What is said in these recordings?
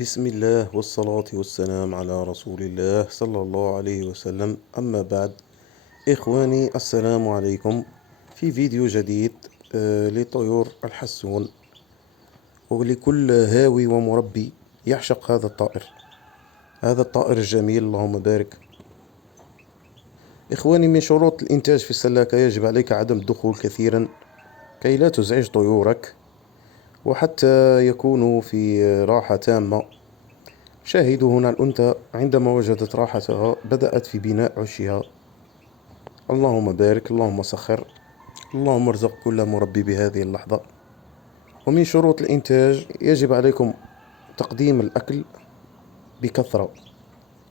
بسم الله والصلاة والسلام على رسول الله صلى الله عليه وسلم. أما بعد، إخواني السلام عليكم في فيديو جديد لطيور الحسون، ولكل هاوي ومربي يعشق هذا الطائر الجميل. اللهم بارك. إخواني، من شروط الإنتاج في السلاكة يجب عليك عدم الدخول كثيرا كي لا تزعج طيورك، وحتى يكونوا في راحة تامة. شاهدوا هنا الأنثى عندما وجدت راحتها بدأت في بناء عشها. اللهم بارك، اللهم سخر، اللهم ارزق كل مربي بهذه اللحظة. ومن شروط الإنتاج يجب عليكم تقديم الأكل بكثرة.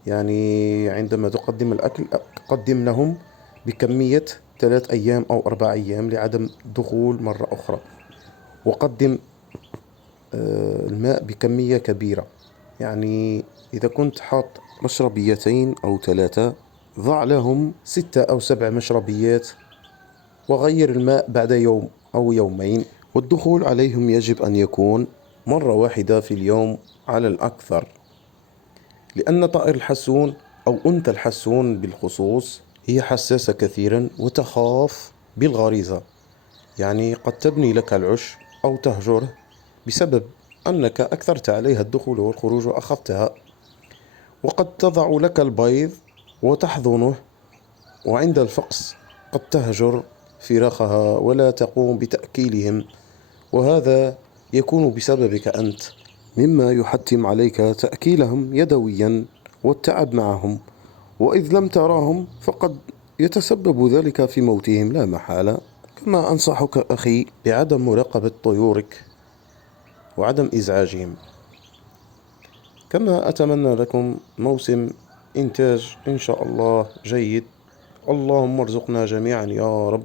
يعني عندما تقدم الأكل قدم لهم بكمية 3 أيام أو 4 أيام لعدم الدخول مرة أخرى. وقدم الماء بكمية كبيرة. يعني إذا كنت حاط مشربيتين أو 3، ضع لهم 6 أو 7 مشربيات، وغير الماء بعد يوم أو يومين. والدخول عليهم يجب أن يكون مرة واحدة في اليوم على الأكثر، لأن طائر الحسون أو أنثى الحسون بالخصوص هي حساسة كثيرا وتخاف بالغريزة. يعني قد تبني لك العش أو تهجره بسبب أنك أكثرت عليها الدخول والخروج وأخذتها. وقد تضع لك البيض وتحضنه، وعند الفقس قد تهجر فراخها ولا تقوم بتأكيلهم، وهذا يكون بسببك أنت، مما يحتم عليك تأكيلهم يدويا والتعب معهم. وإذ لم تراهم فقد يتسبب ذلك في موتهم لا محالة. كما أنصحك أخي بعدم مراقبة طيورك وعدم إزعاجهم. كما أتمنى لكم موسم إنتاج إن شاء الله جيد. اللهم ارزقنا جميعا يا رب.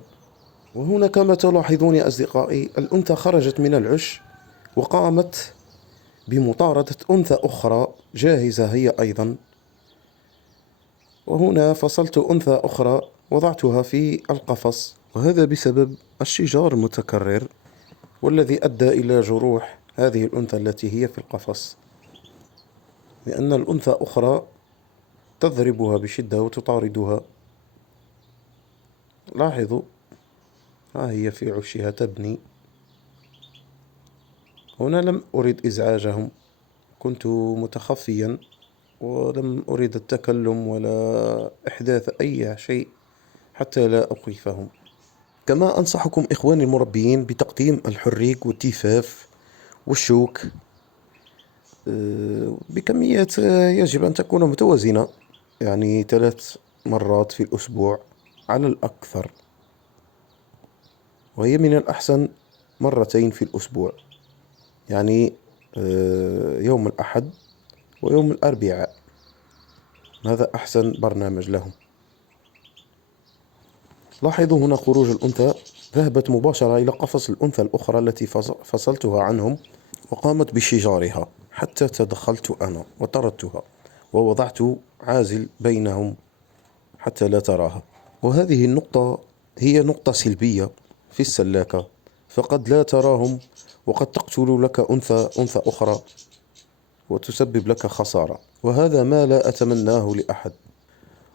وهنا كما تلاحظون يا أصدقائي، الأنثى خرجت من العش وقامت بمطاردة أنثى أخرى جاهزة هي أيضا. وهنا فصلت أنثى أخرى وضعتها في القفص، وهذا بسبب الشجار المتكرر والذي أدى إلى جروح هذه الأنثى التي هي في القفص، لأن الأنثى أخرى تضربها بشدة وتطاردها. لاحظوا، ها هي في عشها تبني. هنا لم أرد إزعاجهم، كنت متخفيا ولم أريد التكلم ولا إحداث أي شيء حتى لا أخيفهم. كما أنصحكم إخواني المربيين بتقديم الحريق والتيفاف والشوك بكميات يجب أن تكون متوازنة، يعني 3 مرات في الأسبوع على الأكثر، وهي من الأحسن مرتين في الأسبوع. يعني يوم الأحد ويوم الأربعاء، هذا أحسن برنامج لهم. لاحظوا هنا خروج الأنثى، ذهبت مباشرة إلى قفص الأنثى الأخرى التي فصلتها عنهم، وقامت بشجارها حتى تدخلت أنا وطردتها ووضعت عازل بينهم حتى لا تراها. وهذه النقطة هي نقطة سلبية في السلاكة، فقد لا تراهم وقد تقتل لك أنثى أخرى وتسبب لك خسارة، وهذا ما لا أتمناه لأحد.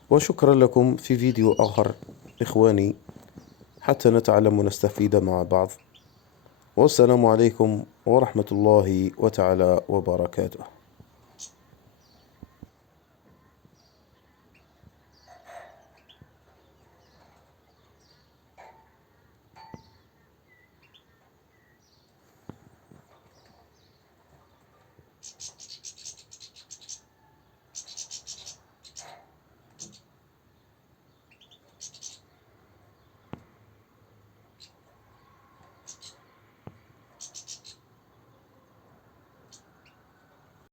وشكرا لكم في فيديو آخر إخواني، حتى نتعلم ونستفيد مع بعض. والسلام عليكم ورحمة الله وتعالى وبركاته.